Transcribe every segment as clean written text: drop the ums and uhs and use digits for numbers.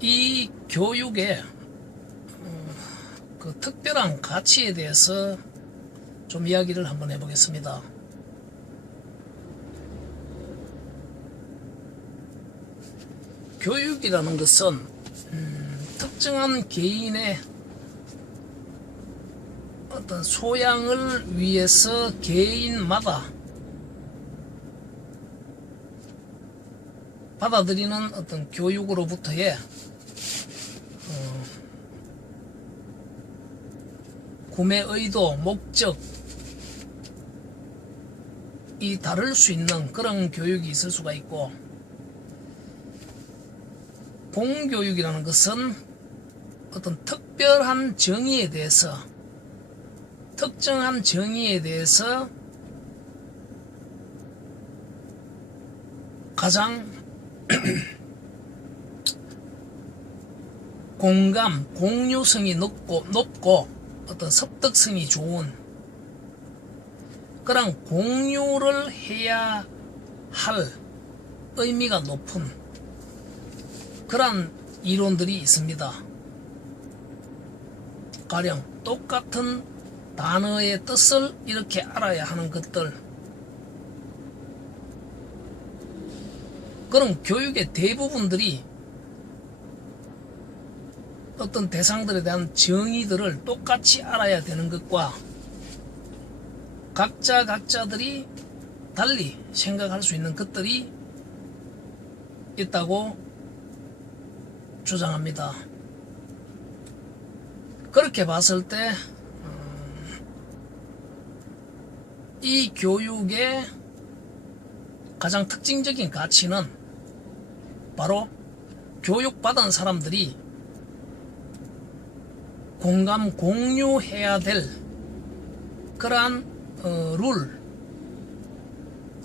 이 교육의 그 특별한 가치에 대해서 좀 이야기를 한번 해보겠습니다. 교육이라는 것은 특정한 개인의 어떤 소양을 위해서 개인마다 받아들이는 어떤 교육으로부터의 구매 의도, 목적이 다를 수 있는 그런 교육이 있을 수가 있고, 공교육이라는 것은 어떤 특별한 정의에 대해서, 특정한 정의에 대해서 가장 공감, 공유성이 높고 어떤 섭득성이 좋은 그런 공유를 해야 할 의미가 높은 그런 이론들이 있습니다. 가령 똑같은 단어의 뜻을 이렇게 알아야 하는 것들, 그런 교육의 대부분들이 어떤 대상들에 대한 정의들을 똑같이 알아야 되는 것과 각자들이 달리 생각할 수 있는 것들이 있다고 주장합니다. 그렇게 봤을 때 이 교육의 가장 특징적인 가치는 바로 교육받은 사람들이 공감 공유해야 될 그러한 룰,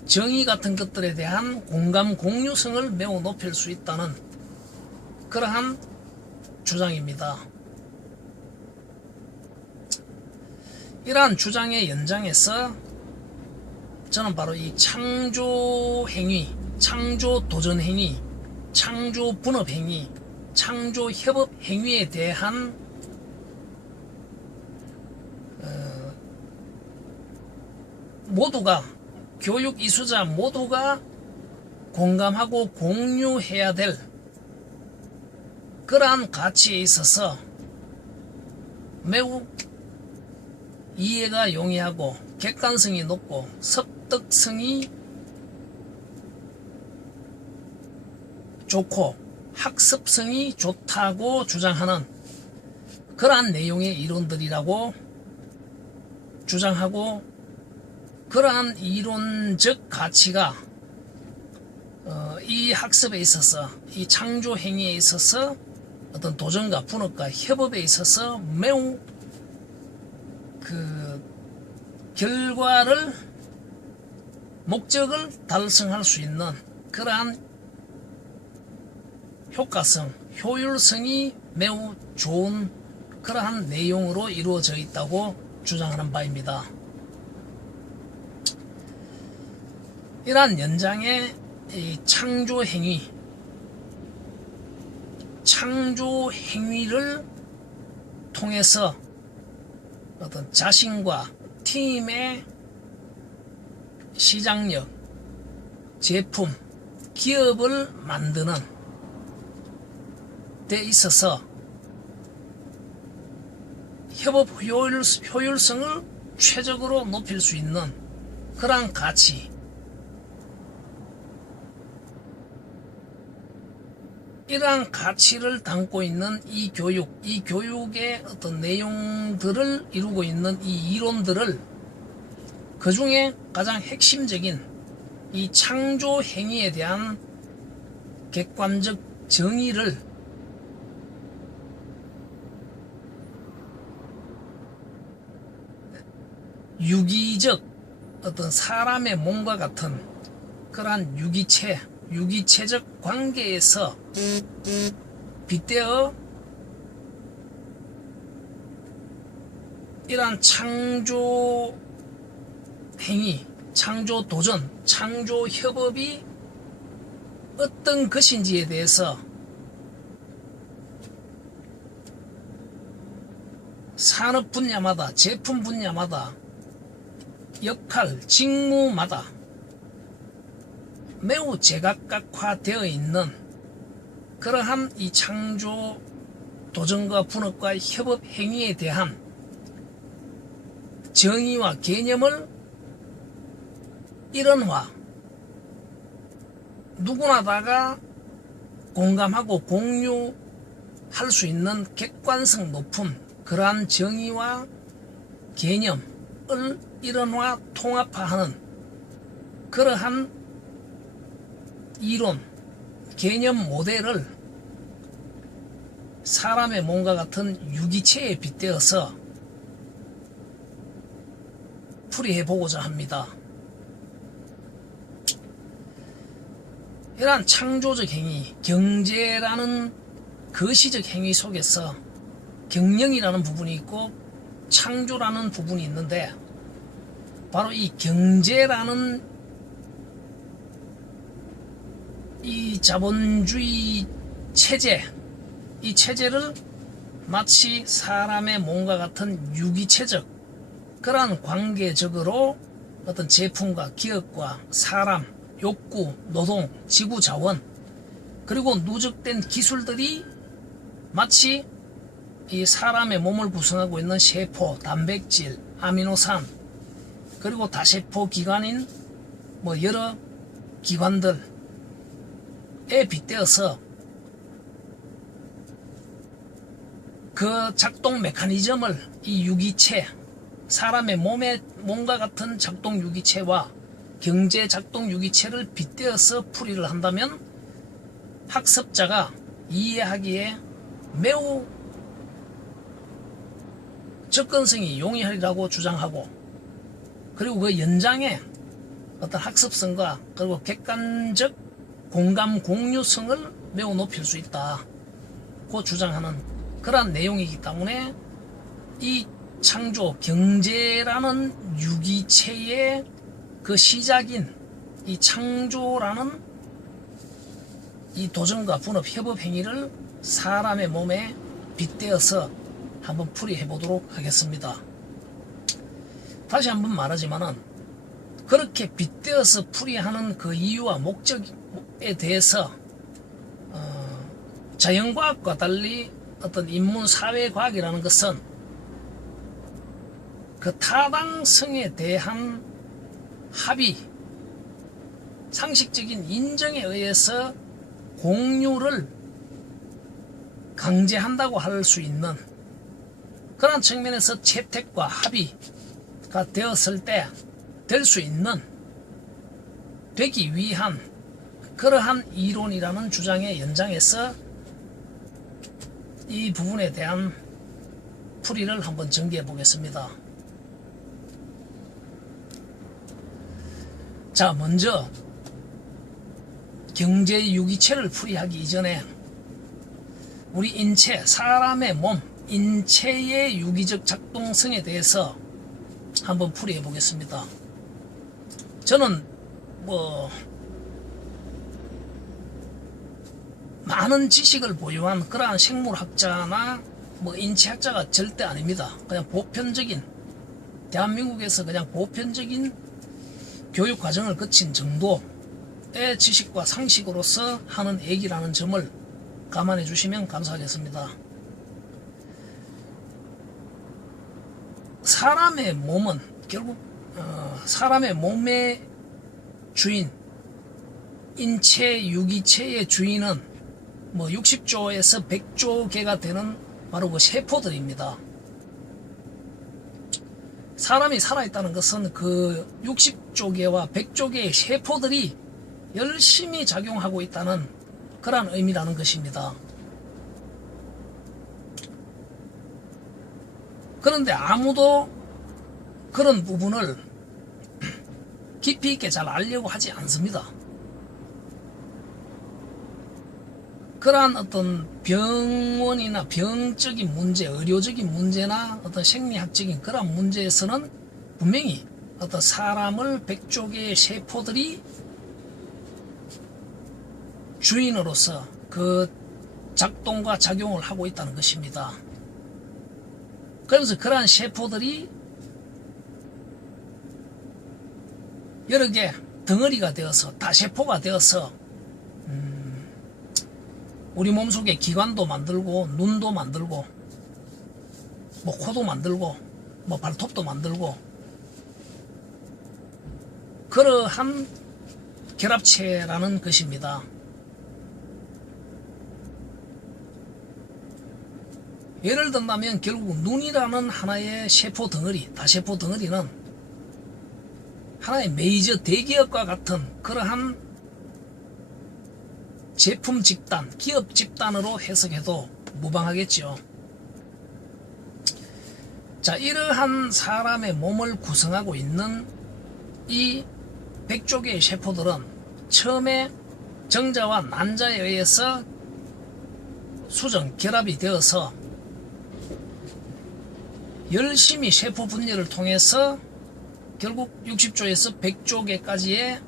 정의 같은 것들에 대한 공감 공유성을 매우 높일 수 있다는 그러한 주장입니다. 이러한 주장의 연장에서 저는 바로 이 창조 행위, 창조 도전 행위, 창조 분업 행위, 창조 협업 행위에 대한 모두가, 교육 이수자 모두가 공감하고 공유해야 될 그러한 가치에 있어서 매우 이해가 용이하고 객관성이 높고 섭득성이 좋고 학습성이 좋다고 주장하는 그러한 내용의 이론들이라고 주장하고, 그러한 이론적 가치가 이 학습에 있어서, 이 창조 행위에 있어서, 어떤 도전과 분업과 협업에 있어서 매우 그 결과를, 목적을 달성할 수 있는 그러한 효과성, 효율성이 매우 좋은 그러한 내용으로 이루어져 있다고 주장하는 바입니다. 이러한 연장의 이 창조 행위를 통해서 어떤 자신과 팀의 시장력, 제품, 기업을 만드는 데 있어서 협업 효율성을 최적으로 높일 수 있는 그러한 가치, 이러한 가치를 담고 있는 이 교육의 어떤 내용들을 이루고 있는 이 이론들을, 그 중에 가장 핵심적인 이 창조 행위에 대한 객관적 정의를 유기적 어떤 사람의 몸과 같은 그러한 유기체적 관계에서 빗대어 이러한 창조 행위, 창조 도전, 창조 협업이 어떤 것인지에 대해서 산업 분야마다, 제품 분야마다, 역할, 직무마다 매우 제각각화되어 있는 그러한 이 창조 도전과 분업과 협업 행위에 대한 정의와 개념을 일원화, 누구나 다가 공감하고 공유할 수 있는 객관성 높은 그러한 정의와 개념을 일원화 통합화하는 그러한 이론, 개념 모델을 사람의 몸과 같은 유기체에 빗대어서 풀이해보고자 합니다. 이러한 창조적 행위, 경제라는 거시적 행위 속에서 경영이라는 부분이 있고 창조라는 부분이 있는데, 바로 이 경제라는 이 자본주의 체제, 이 체제를 마치 사람의 몸과 같은 유기체적 그러한 관계적으로 어떤 제품과 기업과 사람, 욕구, 노동, 지구 자원, 그리고 누적된 기술들이 마치 이 사람의 몸을 구성하고 있는 세포, 단백질, 아미노산, 그리고 다세포 기관인 여러 기관들에 빗대어서 그 작동 메커니즘을 이 유기체, 사람의 몸과 같은 작동 유기체와 경제 작동 유기체를 빗대어서 풀이를 한다면 학습자가 이해하기에 매우 접근성이 용이하리라고 주장하고, 그리고 그 연장에 어떤 학습성과 그리고 객관적 공감 공유성을 매우 높일 수 있다고 주장하는 그러한 내용이기 때문에 이 창조, 경제라는 유기체의 그 시작인 이 창조라는 이 도전과 분업, 협업 행위를 사람의 몸에 빗대어서 한번 풀이해 보도록 하겠습니다. 다시 한번 말하지만은 그렇게 빗대어서 풀이하는 그 이유와 목적에 대해서 자연과학과 달리 어떤 인문사회과학이라는 것은 그 타당성에 대한 합의, 상식적인 인정에 의해서 공유를 강제한다고 할 수 있는 그런 측면에서 채택과 합의가 되었을 때 될 수 있는, 되기 위한 그러한 이론이라는 주장의 연장에서 이 부분에 대한 풀이를 한번 전개해 보겠습니다. 자, 먼저 경제 유기체를 풀이하기 이전에 우리 인체, 사람의 몸, 인체의 유기적 작동성에 대해서 한번 풀이해 보겠습니다. 저는 많은 지식을 보유한 그러한 생물학자나 인체학자가 절대 아닙니다. 그냥 보편적인, 대한민국에서 그냥 보편적인 교육 과정을 거친 정도의 지식과 상식으로서 하는 얘기라는 점을 감안해 주시면 감사하겠습니다. 사람의 몸은 결국 사람의 몸의 주인, 인체 유기체의 주인은 60조에서 100조 개가 되는 바로 그 세포들입니다. 사람이 살아있다는 것은 그 60조 개와 100조 개의 세포들이 열심히 작용하고 있다는 그런 의미라는 것입니다. 그런데 아무도 그런 부분을 깊이 있게 잘 알려고 하지 않습니다. 그러한 어떤 병원이나 병적인 문제, 의료적인 문제나 어떤 생리학적인 그런 문제에서는 분명히 어떤 사람을 100조 개의 세포들이 주인으로서 그 작동과 작용을 하고 있다는 것입니다. 그러면서 그러한 세포들이 여러 개 덩어리가 되어서 다세포가 되어서 우리 몸속에 기관도 만들고 눈도 만들고 뭐 코도 만들고 뭐 발톱도 만들고 그러한 결합체라는 것입니다. 예를 든다면 결국 눈이라는 하나의 세포 덩어리, 다세포 덩어리는 하나의 메이저 대기업과 같은 그러한 제품 집단, 기업 집단으로 해석해도 무방하겠죠. 자, 이러한 사람의 몸을 구성하고 있는 이 100조 개의 세포들은 처음에 정자와 난자에 의해서 수정, 결합이 되어서 열심히 세포 분열을 통해서 결국 60조에서 100조 개까지에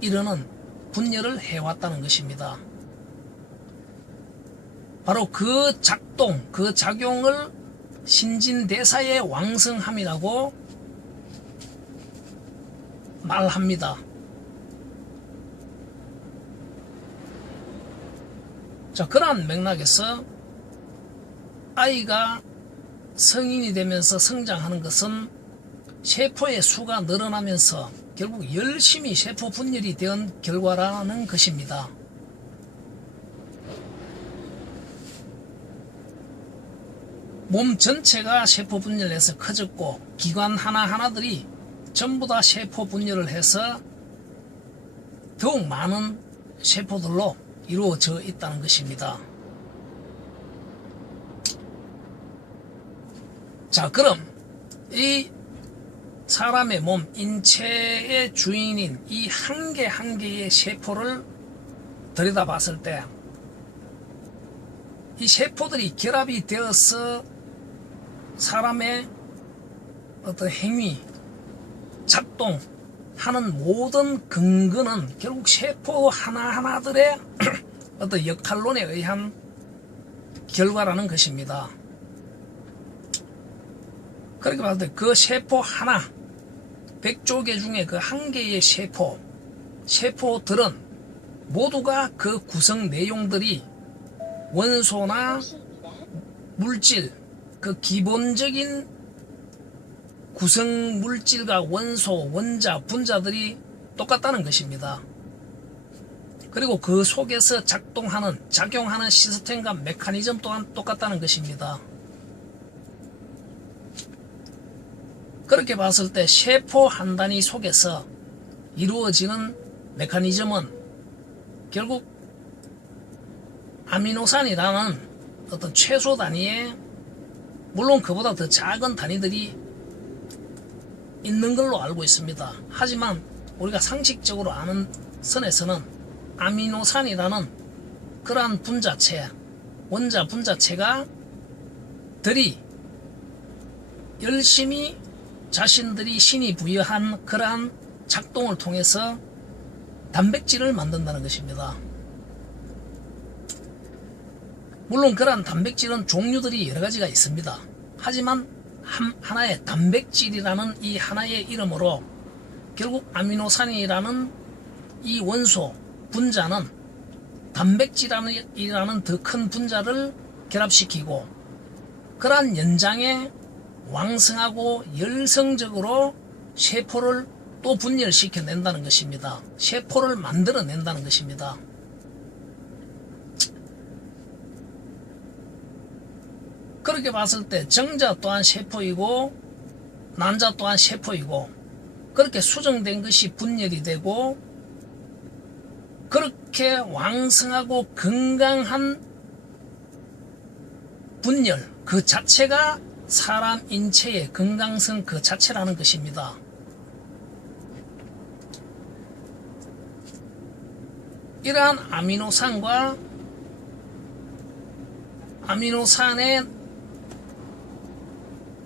이르는 분열을 해왔다는 것입니다. 바로 그 작동, 그 작용을 신진대사의 왕성함이라고 말합니다. 자, 그러한 맥락에서 아이가 성인이 되면서 성장하는 것은 세포의 수가 늘어나면서 결국 열심히 세포 분열이 된 결과라는 것입니다. 몸 전체가 세포 분열해서 커졌고 기관 하나하나들이 전부 다 세포 분열을 해서 더욱 많은 세포들로 이루어져 있다는 것입니다. 자, 그럼 이 사람의 몸, 인체의 주인인 이 한 개 한 개의 세포를 들여다봤을 때 이 세포들이 결합이 되어서 사람의 어떤 행위, 작동하는 모든 근거는 결국 세포 하나하나들의 어떤 역할론에 의한 결과라는 것입니다. 그렇게 봤을 때 그 세포 하나, 100조 개 중에 그 한 개의 세포들은 모두가 그 구성 내용들이 원소나 물질, 그 기본적인 구성 물질과 원소, 원자, 분자들이 똑같다는 것입니다. 그리고 그 속에서 작용하는 시스템과 메커니즘 또한 똑같다는 것입니다. 그렇게 봤을 때 세포 한 단위 속에서 이루어지는 메커니즘은 결국 아미노산이라는 어떤 최소 단위의, 물론 그보다 더 작은 단위들이 있는 걸로 알고 있습니다. 하지만 우리가 상식적으로 아는 선에서는 아미노산이라는 그러한 분자체, 원자 분자체가 들이 열심히 자신들이 신이 부여한 그러한 작동을 통해서 단백질을 만든다는 것입니다. 물론 그러한 단백질은 종류들이 여러 가지가 있습니다. 하지만 하나의 단백질이라는 이 하나의 이름으로 결국 아미노산이라는 이 원소 분자는 단백질이라는 더 큰 분자를 결합시키고 그러한 연장에 왕성하고 열성적으로 세포를 또 분열시켜낸다는 것입니다. 세포를 만들어낸다는 것입니다. 그렇게 봤을 때 정자 또한 세포이고 난자 또한 세포이고 그렇게 수정된 것이 분열이 되고 그렇게 왕성하고 건강한 분열 그 자체가 사람 인체의 건강성 그 자체라는 것입니다. 이러한 아미노산과 아미노산의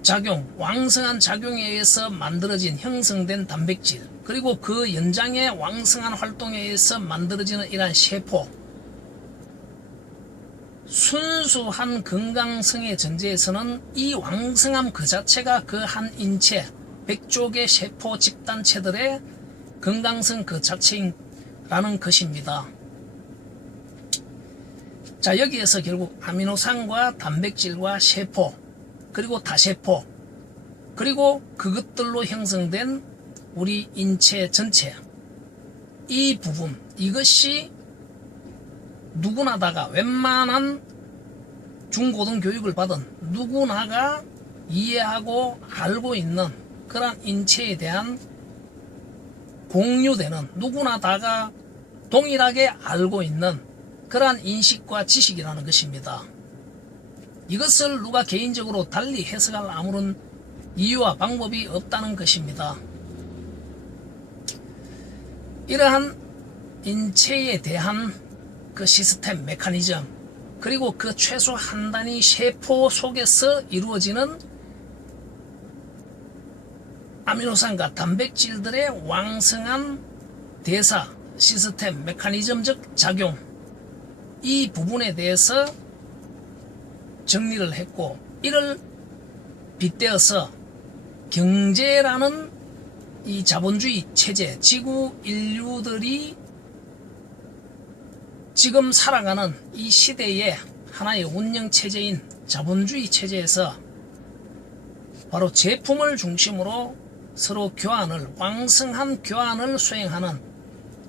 작용, 왕성한 작용에 의해서 만들어진 형성된 단백질 그리고 그 연장의 왕성한 활동에 의해서 만들어지는 이러한 세포 순수한 건강성의 전제에서는 이 왕성함 그 자체가 그 한 인체 100조 세포 집단체들의 건강성 그 자체라는 것입니다. 자, 여기에서 결국 아미노산과 단백질과 세포, 그리고 다세포, 그리고 그것들로 형성된 우리 인체 전체, 이 부분, 이것이 누구나다가 웬만한 중고등교육을 받은 누구나가 이해하고 알고 있는 그런 인체에 대한 공유되는, 누구나다가 동일하게 알고 있는 그러한 인식과 지식이라는 것입니다. 이것을 누가 개인적으로 달리 해석할 아무런 이유와 방법이 없다는 것입니다. 이러한 인체에 대한 그 시스템, 메커니즘, 그리고 그 최소 한 단위 세포 속에서 이루어지는 아미노산과 단백질들의 왕성한 대사, 시스템, 메커니즘적 작용, 이 부분에 대해서 정리를 했고, 이를 빗대어서 경제라는 이 자본주의 체제, 지구 인류들이 지금 살아가는 이 시대의 하나의 운영체제인 자본주의 체제에서 바로 제품을 중심으로 서로 교환을, 왕성한 교환을 수행하는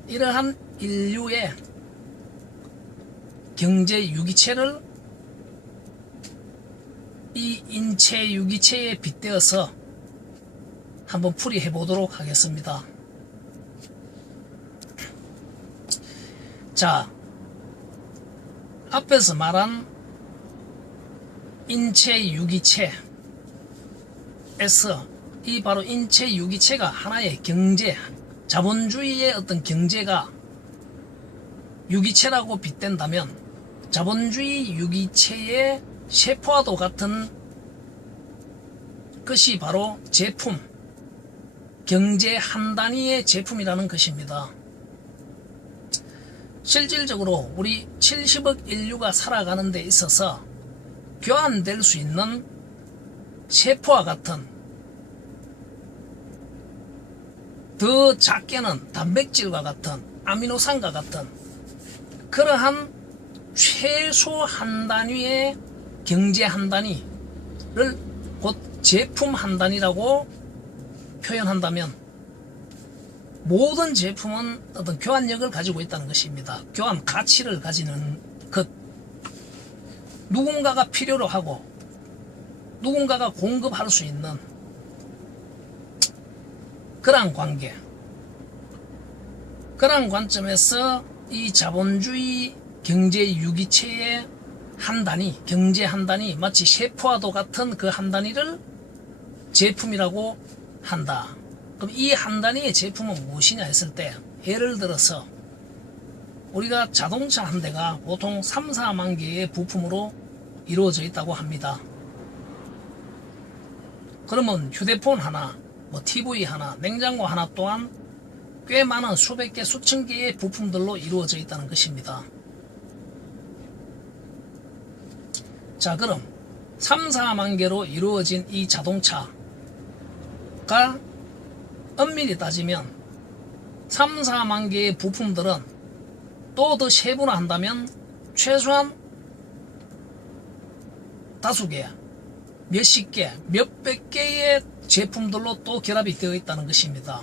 이러한 인류의 경제 유기체를 이 인체 유기체에 빗대어서 한번 풀이해 보도록 하겠습니다. 자, 앞에서 말한 인체 유기체에서 이 바로 인체 유기체가 하나의 경제, 자본주의의 어떤 경제가 유기체라고 빗댄다면 자본주의 유기체의 세포와도 같은 것이 바로 제품, 경제 한 단위의 제품이라는 것입니다. 실질적으로 우리 70억 인류가 살아가는 데 있어서 교환될 수 있는 세포와 같은, 더 작게는 단백질과 같은, 아미노산과 같은 그러한 최소 한 단위의 경제 한 단위를 곧 제품 한 단위라고 표현한다면 모든 제품은 어떤 교환력을 가지고 있다는 것입니다. 교환 가치를 가지는 것, 누군가가 필요로 하고 누군가가 공급할 수 있는 그러한 관계, 그러한 관점에서 이 자본주의 경제 유기체의 한 단위, 경제 한 단위, 마치 세포와도 같은 그 한 단위를 제품이라고 한다. 그럼 이 한 단위의 제품은 무엇이냐 했을 때, 예를 들어서 우리가 자동차 한 대가 보통 3, 4만 개의 부품으로 이루어져 있다고 합니다. 그러면 휴대폰 하나, 뭐 TV 하나, 냉장고 하나 또한 꽤 많은 수백 개, 수천 개의 부품들로 이루어져 있다는 것입니다. 자, 그럼 3, 4만 개로 이루어진 이 자동차가 엄밀히 따지면 3, 4만 개의 부품들은 또 더 세분화한다면 최소한 다수 개, 몇십 개, 몇백 개의 제품들로 또 결합이 되어 있다는 것입니다.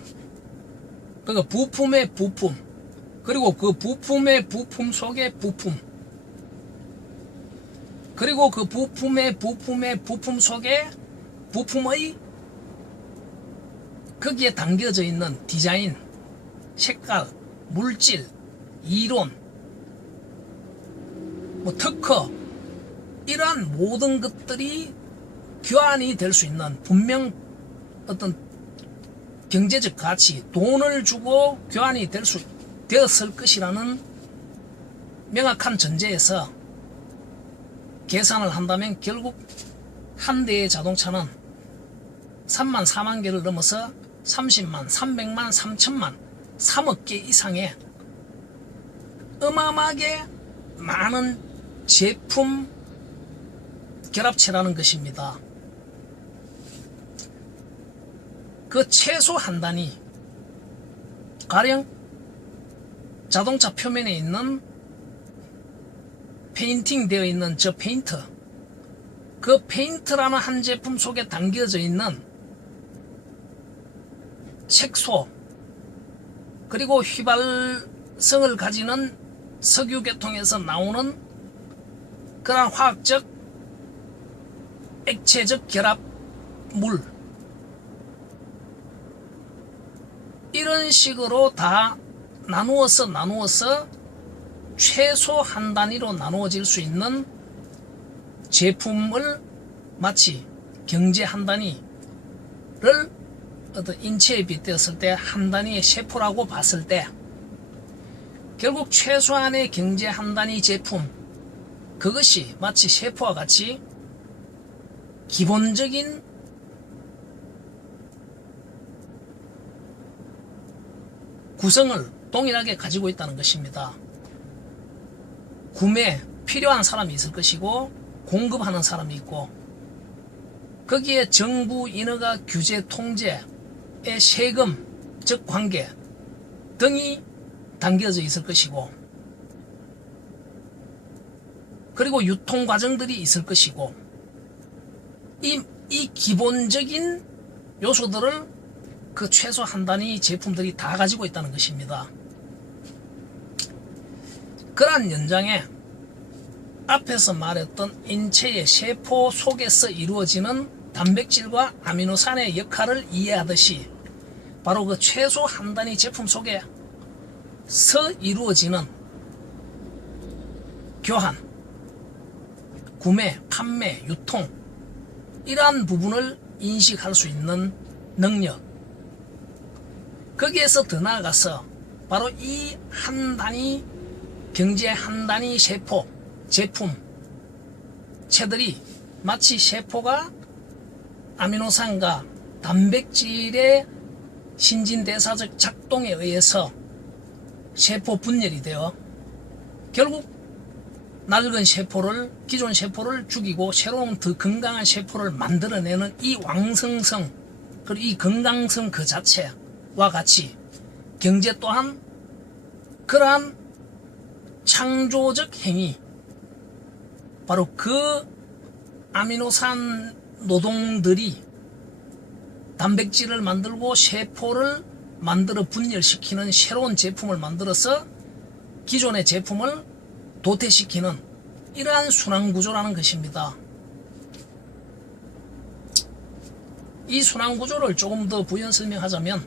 그러니까 부품의 부품, 그리고 그 부품의 부품 속의 부품, 그리고 그 부품의 부품 속에 부품의 거기에 담겨져 있는 디자인, 색깔, 물질, 이론, 뭐 특허, 이러한 모든 것들이 교환이 될 수 있는, 분명 어떤 경제적 가치, 돈을 주고 교환이 되었을 것이라는 명확한 전제에서 계산을 한다면 결국 한 대의 자동차는 3만 4만 개를 넘어서 30만, 300만, 3천만, 3억 개 이상의 어마어마하게 많은 제품 결합체라는 것입니다. 그 최소 한 단위, 가령 자동차 표면에 있는 페인팅 되어 있는 저 페인트, 그 페인트라는 한 제품 속에 담겨져 있는 색소, 그리고 휘발성을 가지는 석유계통에서 나오는 그러한 화학적 액체적 결합물, 이런 식으로 다 나누어서 최소 한 단위로 나누어질 수 있는 제품을 마치 경제 한 단위를 어떤 인체에 빗대었을 때 한 단위의 세포라고 봤을 때, 결국 최소한의 경제 한 단위 제품, 그것이 마치 세포와 같이 기본적인 구성을 동일하게 가지고 있다는 것입니다. 구매 필요한 사람이 있을 것이고 공급하는 사람이 있고, 거기에 정부 인허가 규제 통제의 세금 즉 관계 등이 담겨져 있을 것이고, 그리고 유통 과정들이 있을 것이고, 이 기본적인 요소들을 그 최소 한 단위 제품들이 다 가지고 있다는 것입니다. 그러한 연장에 앞에서 말했던 인체의 세포 속에서 이루어지는 단백질과 아미노산의 역할을 이해하듯이, 바로 그 최소 한 단위 제품 속에서 이루어지는 교환, 구매, 판매, 유통, 이러한 부분을 인식할 수 있는 능력, 거기에서 더 나아가서 바로 이 한 단위 경제 한 단위 세포 제품체들이 마치 세포가 아미노산과 단백질의 신진대사적 작동에 의해서 세포 분열이 되어 결국 낡은 세포를, 기존 세포를 죽이고 새로운 더 건강한 세포를 만들어내는 이 왕성성, 그리고 이 건강성 그 자체와 같이 경제 또한 그러한 창조적 행위, 바로 그 아미노산 노동들이 단백질을 만들고 세포를 만들어 분열시키는 새로운 제품을 만들어서 기존의 제품을 도태시키는 이러한 순환구조라는 것입니다. 이 순환구조를 조금 더 부연 설명하자면,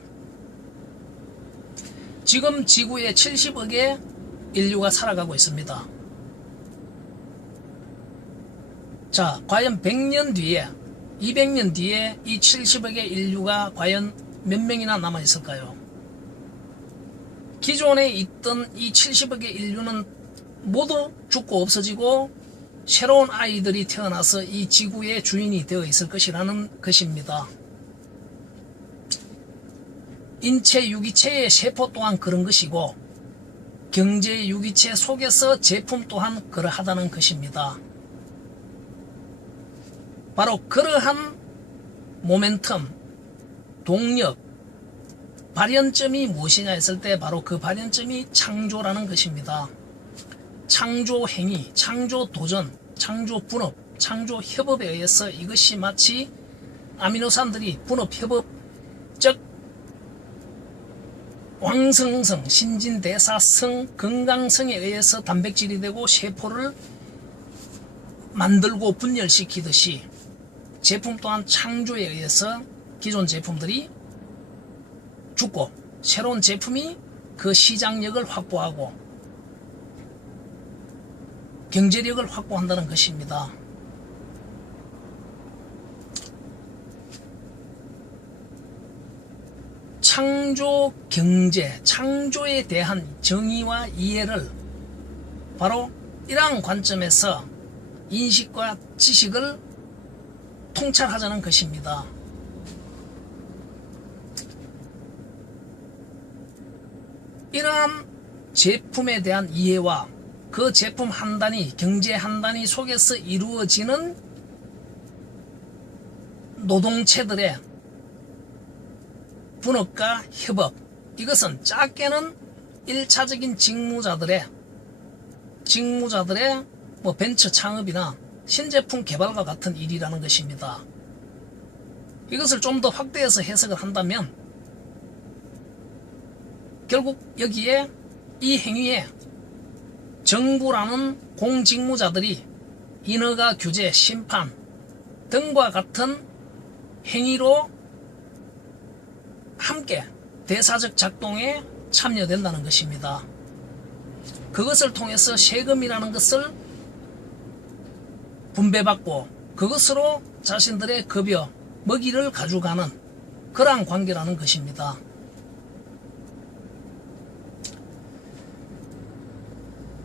지금 지구에 70억의 인류가 살아가고 있습니다. 자, 과연 100년 뒤에, 200년 뒤에 이 70억의 인류가 과연 몇 명이나 남아있을까요? 기존에 있던 이 70억의 인류는 모두 죽고 없어지고 새로운 아이들이 태어나서 이 지구의 주인이 되어 있을 것이라는 것입니다. 인체 유기체의 세포 또한 그런 것이고, 경제 유기체 속에서 제품 또한 그러하다는 것입니다. 바로 그러한 모멘텀, 동력, 발현점이 무엇이냐 했을 때 바로 그 발현점이 창조라는 것입니다. 창조 행위, 창조 도전, 창조 분업, 창조 협업에 의해서 이것이 마치 아미노산들이 분업 협업적 왕성성, 신진대사성, 건강성에 의해서 단백질이 되고 세포를 만들고 분열시키듯이 제품 또한 창조에 의해서 기존 제품들이 죽고 새로운 제품이 그 시장력을 확보하고 경제력을 확보한다는 것입니다. 창조 경제, 창조에 대한 정의와 이해를 바로 이러한 관점에서 인식과 지식을 통찰하자는 것입니다. 이러한 제품에 대한 이해와 그 제품 한 단위, 경제 한 단위 속에서 이루어지는 노동체들의 분업과 협업, 이것은 작게는 1차적인 직무자들의 뭐 벤처 창업이나 신제품 개발과 같은 일이라는 것입니다. 이것을 좀 더 확대해서 해석을 한다면 결국 여기에 이 행위에 정부라는 공직무자들이 인허가 규제, 심판 등과 같은 행위로 함께 대사적 작동에 참여된다는 것입니다. 그것을 통해서 세금이라는 것을 분배받고 그것으로 자신들의 급여, 먹이를 가져가는 그러한 관계라는 것입니다.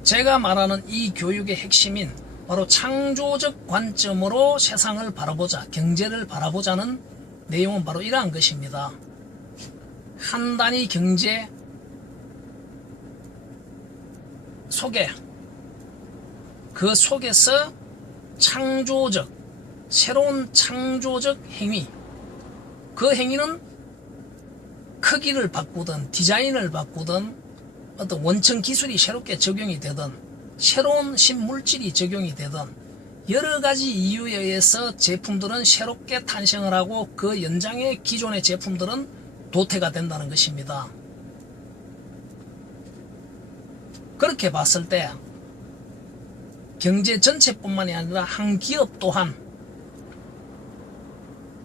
제가 말하는 이 교육의 핵심인 바로 창조적 관점으로 세상을 바라보자, 경제를 바라보자는 내용은 바로 이러한 것입니다. 한 단위 경제 속에, 그 속에서 창조적, 새로운 창조적 행위, 그 행위는 크기를 바꾸든 디자인을 바꾸든 어떤 원천 기술이 새롭게 적용이 되든 새로운 신물질이 적용이 되든 여러가지 이유에 의해서 제품들은 새롭게 탄생을 하고 그 연장의 기존의 제품들은 도태가 된다는 것입니다. 그렇게 봤을 때 경제 전체뿐만이 아니라 한 기업 또한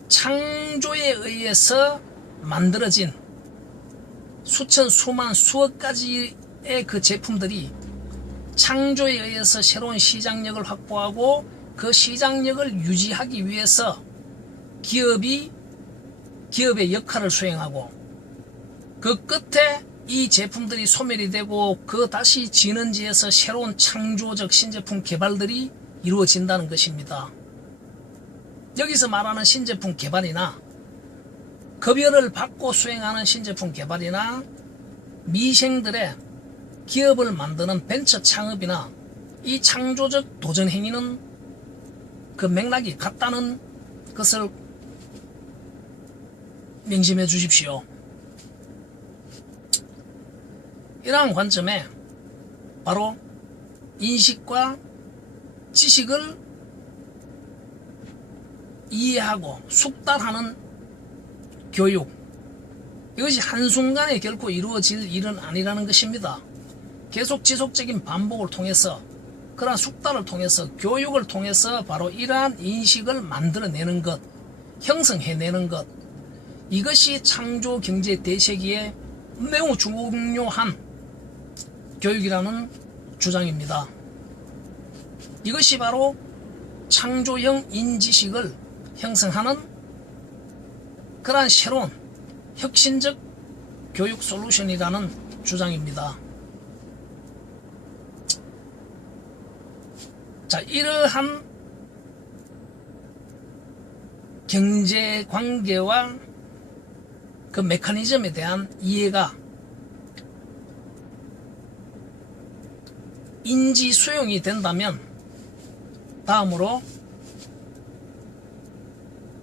창조에 의해서 만들어진 수천, 수만, 수억 가지의 그 제품들이 창조에 의해서 새로운 시장력을 확보하고 그 시장력을 유지하기 위해서 기업의 역할을 수행하고 그 끝에 이 제품들이 소멸이 되고 그 다시 진원지에서 새로운 창조적 신제품 개발들이 이루어진다는 것입니다. 여기서 말하는 신제품 개발이나 급여를 받고 수행하는 신제품 개발이나 미생들의 기업을 만드는 벤처 창업이나 이 창조적 도전 행위는 그 맥락이 같다는 것을 명심해 주십시오. 이러한 관점에 바로 인식과 지식을 이해하고 숙달하는 교육, 이것이 한순간에 결코 이루어질 일은 아니라는 것입니다. 계속 지속적인 반복을 통해서, 그러한 숙달을 통해서, 교육을 통해서 바로 이러한 인식을 만들어내는 것, 형성해내는 것, 이것이 창조 경제 대세기에 매우 중요한 교육이라는 주장입니다. 이것이 바로 창조형 인지식을 형성하는 그러한 새로운 혁신적 교육 솔루션이라는 주장입니다. 자, 이러한 경제 관계와 그 메커니즘에 대한 이해가 인지 수용이 된다면 다음으로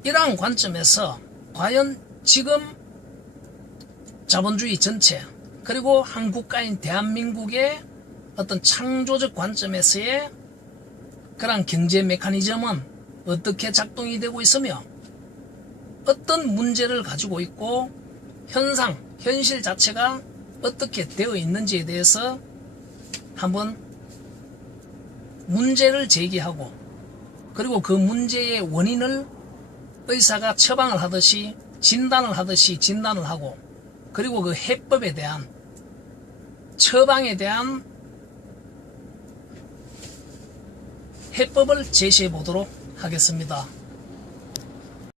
이러한 관점에서 과연 지금 자본주의 전체 그리고 한 국가인 대한민국의 어떤 창조적 관점에서의 그런 경제 메커니즘은 어떻게 작동이 되고 있으며 어떤 문제를 가지고 있고 현실 자체가 어떻게 되어 있는지에 대해서 한번 문제를 제기하고 그리고 그 문제의 원인을 의사가 처방을 하듯이 진단을 하고 그리고 그 해법에 대한 처방에 대한 해법을 제시해 보도록 하겠습니다.